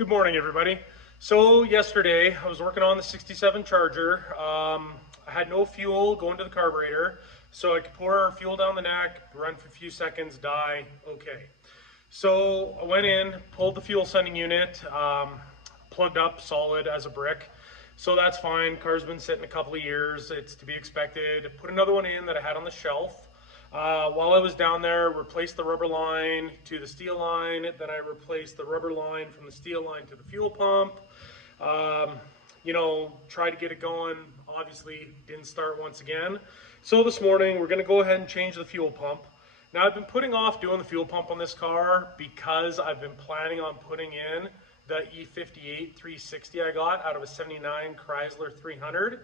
Good morning, everybody. So yesterday I was working on the 67 Charger. I had no fuel going to the carburetor, so I could pour our fuel down the neck, run for a few seconds, die, okay. So I went in, pulled the fuel sending unit, plugged up solid as a brick. So that's fine. Car's been sitting a couple of years. It's to be expected. Put another one in that I had on the shelf. While I was down there, replaced the rubber line to the steel line. Then I replaced the rubber line from the steel line to the fuel pump. Tried to get it going. Obviously, didn't start once again. So this morning, we're going to go ahead and change the fuel pump. Now, I've been putting off doing the fuel pump on this car because I've been planning on putting in the E58 360 I got out of a 79 Chrysler 300.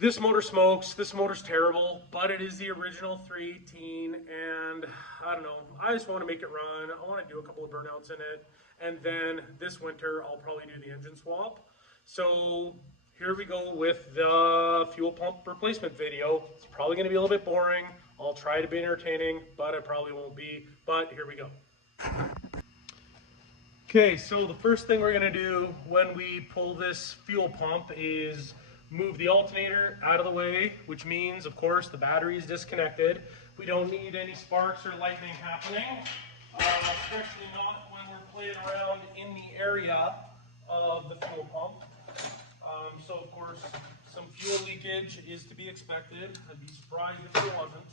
This motor smokes, this motor's terrible, but it is the original 318, and I don't know, I just want to make it run. I want to do a couple of burnouts in it, and then this winter I'll probably do the engine swap. So here we go with the fuel pump replacement video. It's probably going to be a little bit boring. I'll try to be entertaining, but it probably won't be, but here we go. Okay, so the first thing we're going to do when we pull this fuel pump is move the alternator out of the way, which means, of course, the battery is disconnected. We don't need any sparks or lightning happening, especially not when we're playing around in the area of the fuel pump. So, of course, some fuel leakage is to be expected. I'd be surprised if there wasn't.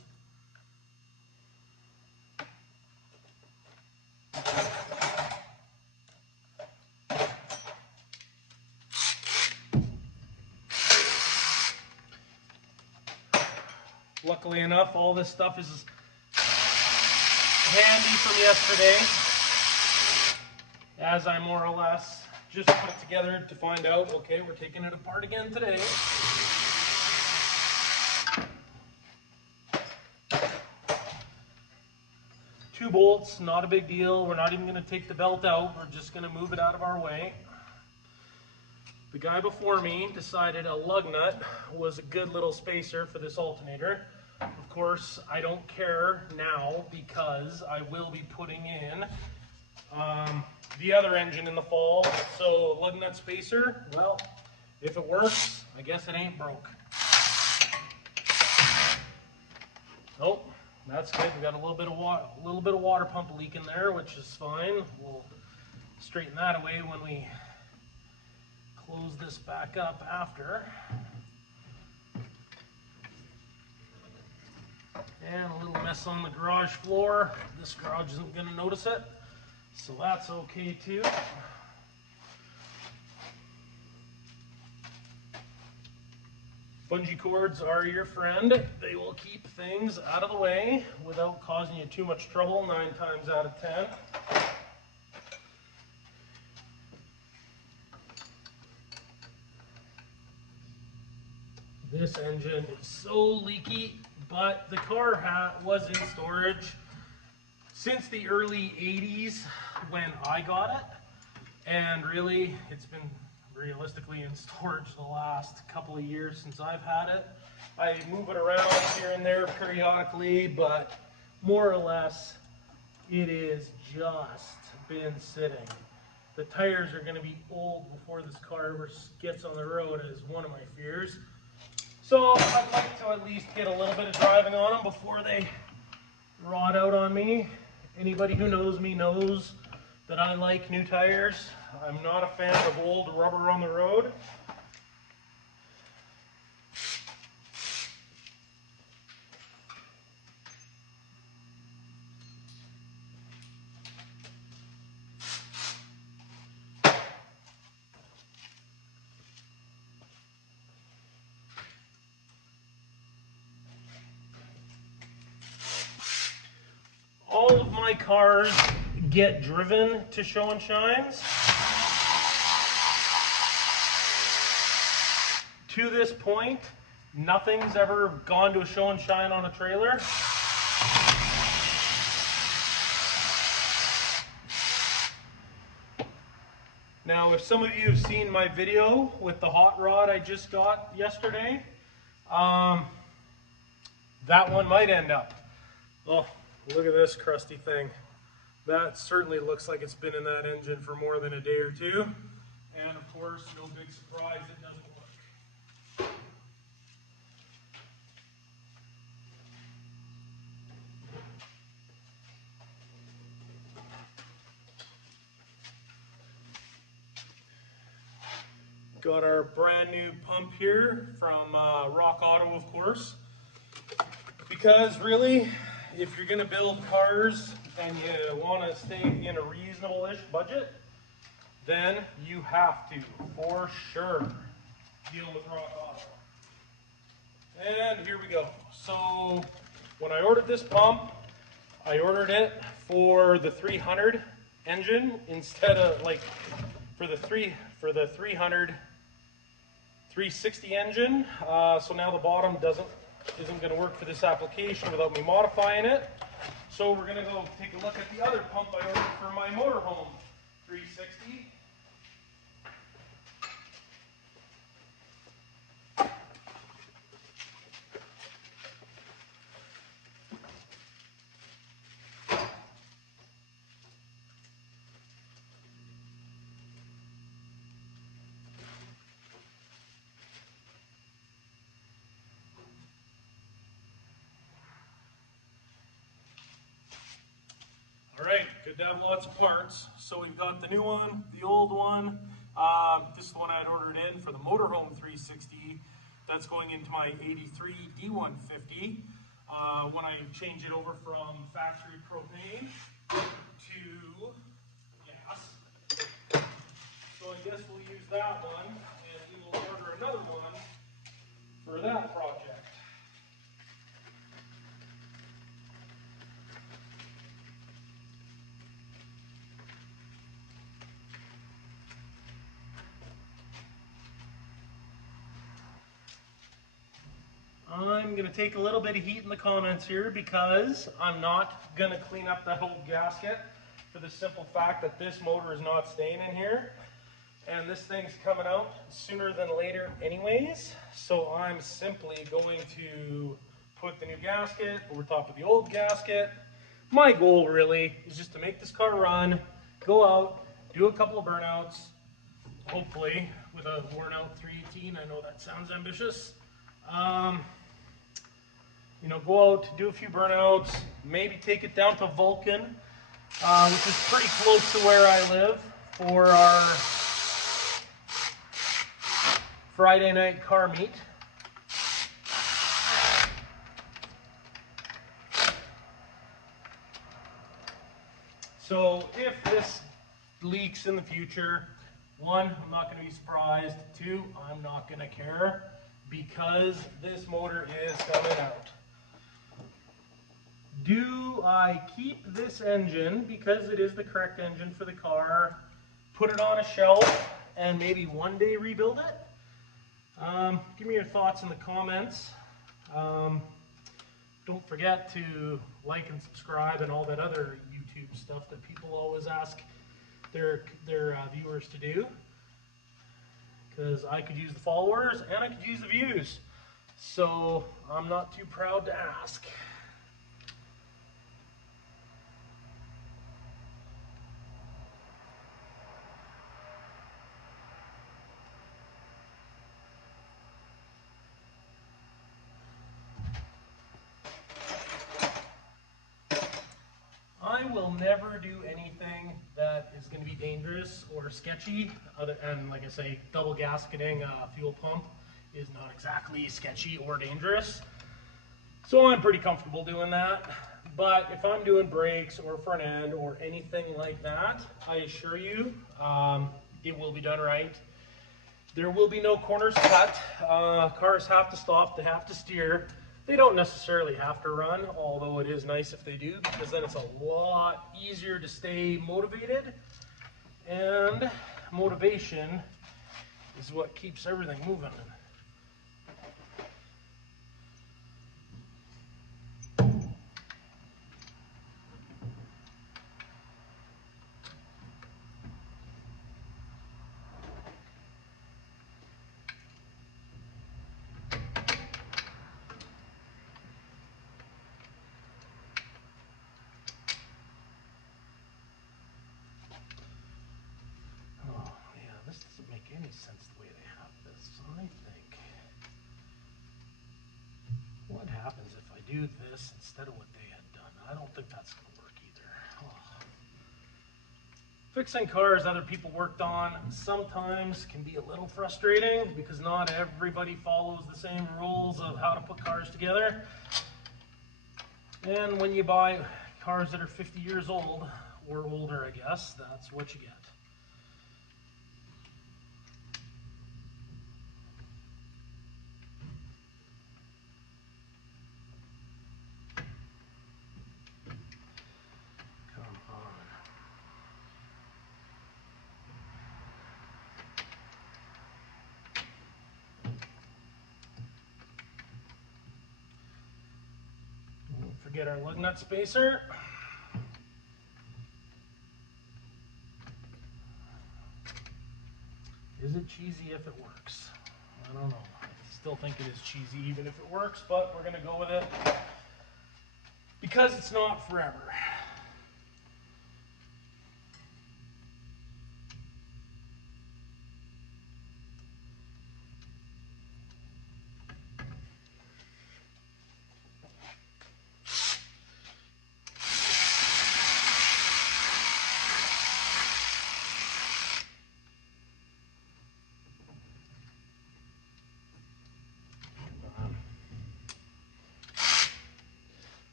Luckily enough, all this stuff is handy from yesterday, as I more or less just put it together to find out, okay, we're taking it apart again today. Two bolts, not a big deal. We're not even going to take the belt out. We're just going to move it out of our way. The guy before me decided a lug nut was a good little spacer for this alternator. Of course, I don't care now because I will be putting in the other engine in the fall. So lug nut spacer, well, if it works, I guess it ain't broke. Nope, that's good. We got a little bit of water pump leak in there, which is fine. We'll straighten that away when we close this back up after. And a little mess on the garage floor. This garage isn't going to notice it, so that's okay too. Bungee cords are your friend. They will keep things out of the way without causing you too much trouble 9 times out of 10. This engine is so leaky, but the car was in storage since the early 80s when I got it, and really it's been realistically in storage the last couple of years since I've had it. I move it around here and there periodically, but more or less it is just been sitting. The tires are going to be old before this car ever gets on the road, is one of my fears. So I'd like to at least get a little bit of driving on them before they rot out on me. Anybody who knows me knows that I like new tires. I'm not a fan of old rubber on the road. All of my cars get driven to show and shines. To this point, nothing's ever gone to a show and shine on a trailer. Now, if some of you have seen my video with the hot rod I just got yesterday, that one might end up. Oh, look at this crusty thing. That certainly looks like it's been in that engine for more than a day or two. And of course, no big surprise, it doesn't work. Got our brand new pump here from Rock Auto, of course. Because really, if you're going to build cars and you want to stay in a reasonable-ish budget, then you have to, for sure, deal with Rock Auto. And here we go. So when I ordered this pump, I ordered it for the 300 engine instead of like for the 300 360 engine. So now the bottom isn't going to work for this application without me modifying it. So we're going to go take a look at the other pump I ordered for my motorhome 360. Alright, good to have lots of parts. So we've got the new one, the old one. This is the one I had ordered in for the motorhome 360. That's going into my 83 D150 when I change it over from factory propane to gas. So I guess we'll use that one, and we will order another one for that project. I'm going to take a little bit of heat in the comments here because I'm not going to clean up that old gasket for the simple fact that this motor is not staying in here. And this thing's coming out sooner than later anyways. So I'm simply going to put the new gasket over top of the old gasket. My goal really is just to make this car run, go out, do a couple of burnouts, hopefully with a worn out 318. I know that sounds ambitious. You know, go out, do a few burnouts, maybe take it down to Vulcan, which is pretty close to where I live, for our Friday night car meet. So if this leaks in the future, one, I'm not going to be surprised. Two, I'm not going to care because this motor is coming out. Do I keep this engine because it is the correct engine for the car, put it on a shelf, and maybe one day rebuild it? Give me your thoughts in the comments. Don't forget to like and subscribe and all that other YouTube stuff that people always ask their viewers to do. Because I could use the followers and I could use the views. So I'm not too proud to ask. I will never do anything that is going to be dangerous or sketchy, and like I say, double gasketing a fuel pump is not exactly sketchy or dangerous. So I'm pretty comfortable doing that. But if I'm doing brakes or front end or anything like that, I assure you, it will be done right. There will be no corners cut. Cars have to stop, they have to steer. They don't necessarily have to run, although it is nice if they do, because then it's a lot easier to stay motivated. And motivation is what keeps everything moving. me sense the way they have this. I think, what happens if I do this instead of what they had done? I don't think that's going to work either. Oh. Fixing cars other people worked on sometimes can be a little frustrating because not everybody follows the same rules of how to put cars together. And when you buy cars that are 50 years old, or older, I guess, that's what you get. Come on. Don't forget our lug nut spacer. Is it cheesy if it works? I don't know. I still think it is cheesy even if it works, but we're going to go with it because it's not forever.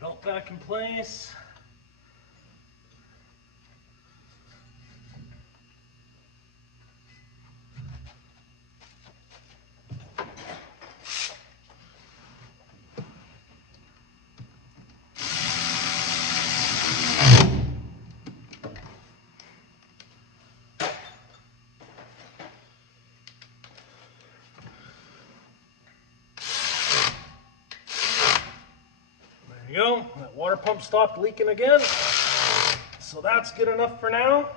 Belt back in place. There you go. That water pump stopped leaking again. So that's good enough for now.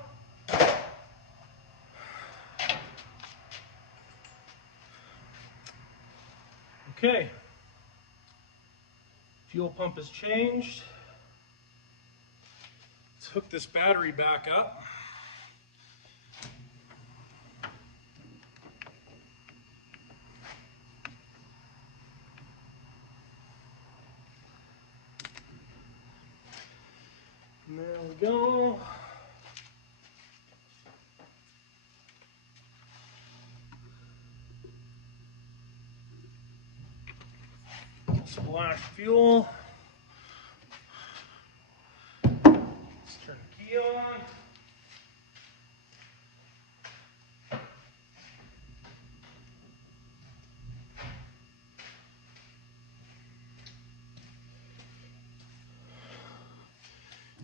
Okay. Fuel pump is changed. Let's hook this battery back up. And there we go. Splash fuel. Let's turn the key on.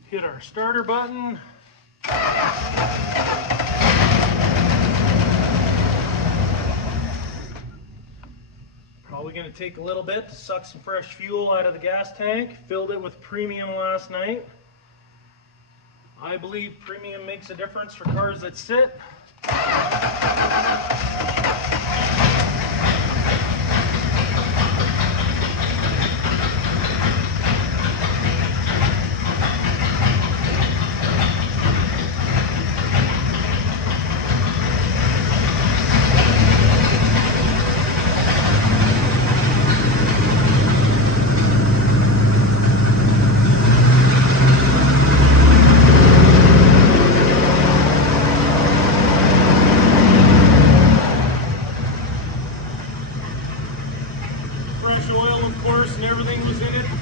Hit our starter button. Probably going to take a little bit to suck some fresh fuel out of the gas tank. Filled it with premium last night. I believe premium makes a difference for cars that sit.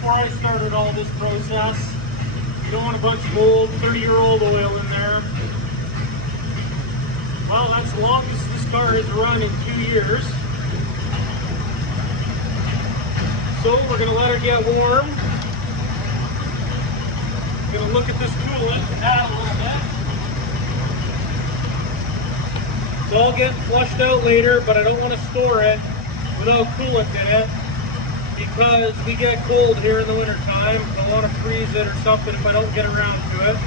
I started all this process. You don't want a bunch of old 30-year-old oil in there. Well, that's the longest this car has run in 2 years. So we're going to let her get warm. We're going to look at this coolant and add a little bit. It's all getting flushed out later, but I don't want to store it without coolant in it, because we get cold here in the winter time. I don't want to freeze it or something if I don't get around to it.